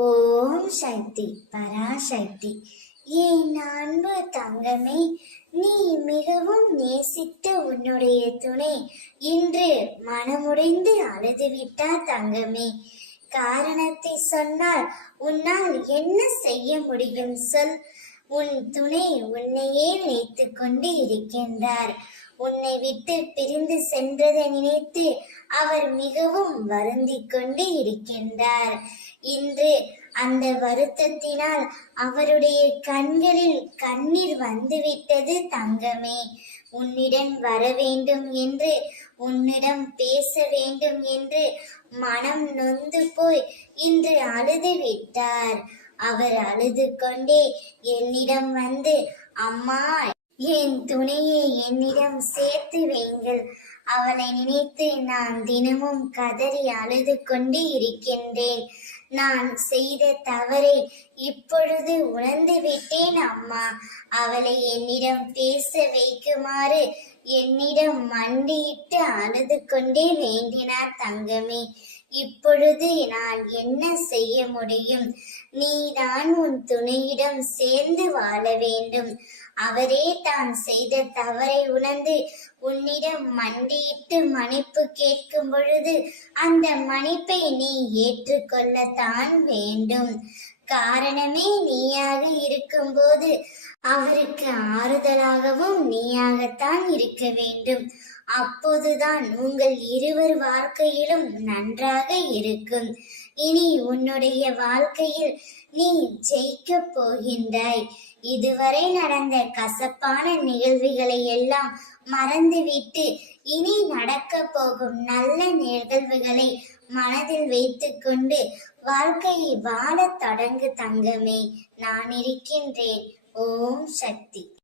ஓம் சக்தி பராசக்தி. என் அன்பு தங்கமே, நீ மிகவும் நேசித்த உன்னுடைய துணை இன்று மனமுடைந்து அழுதுவிட்டார் தங்கமே. காரணத்தை சொன்னால் உன்னால் என்ன செய்ய முடியும் சொல். உன் துணை உன்னையே நினைத்து கொண்டு இருக்கின்றார். உன்னை விட்டு பிரிந்து சென்றதை நினைத்து அவர் மிகவும் வருந்திக் கொண்டு இருக்கின்றார். இன்று அந்த வருத்தத்தினால் அவருடைய கண்களில் கண்ணீர் வந்துவிட்டது தங்கமே. உன்னிடம் வர வேண்டும் என்று, உன்னிடம் பேச வேண்டும் என்று மனம் நொந்து போய் இன்று அழுது விட்டார். அவர் அழுது கொண்டே என்னிடம் வந்து, அம்மா, என் துணையை என்னிடம் சேர்த்து வைங்கள், அவளை நினைத்து நான் தினமும் கதறி அழுது கொண்டு இருக்கின்றேன். நான் செய்த தவறை இப்பொழுது உணர்ந்து விட்டேன் அம்மா. அவளை என்னிடம் பேச வைக்குமாறு என்னிடம் மண்டியிட்டு அழுது கொண்டே வேண்டினார் தங்கமே. இப்பொழுது நான் என்ன செய்ய முடியும்? நீதான் உன் துணையிடம் சேர்ந்து வாழ வேண்டும். அவரே தான் செய்த தவறை உணர்ந்து உன்னிடம் மண்டியிட்டு மன்னிப்பு கேட்கும் பொழுது அந்த மன்னிப்பை நீ ஏற்றுக்கொள்ளத்தான் வேண்டும். காரணமே நீயாக இருக்கும்போது அவருக்கு ஆறுதலாகவும் நீயாகத்தான் இருக்க வேண்டும். அப்போதுதான் உங்கள் இருவர் வாழ்க்கையிலும் நன்றாக இருக்கும். இனி உன்னுடைய வாழ்க்கையில் நீ ஜெயிக்க போகின்றாய். இதுவரை நடந்த கசப்பான நிகழ்வுகளை எல்லாம் மறந்துவிட்டு இனி நடக்க போகும் நல்ல நிகழ்வுகளை மனதில் வைத்துக்கொண்டு வாழ்க்கையை வாழ தொடங்கு தங்கமே. நான் இருக்கின்றேன். ஓம் சக்தி.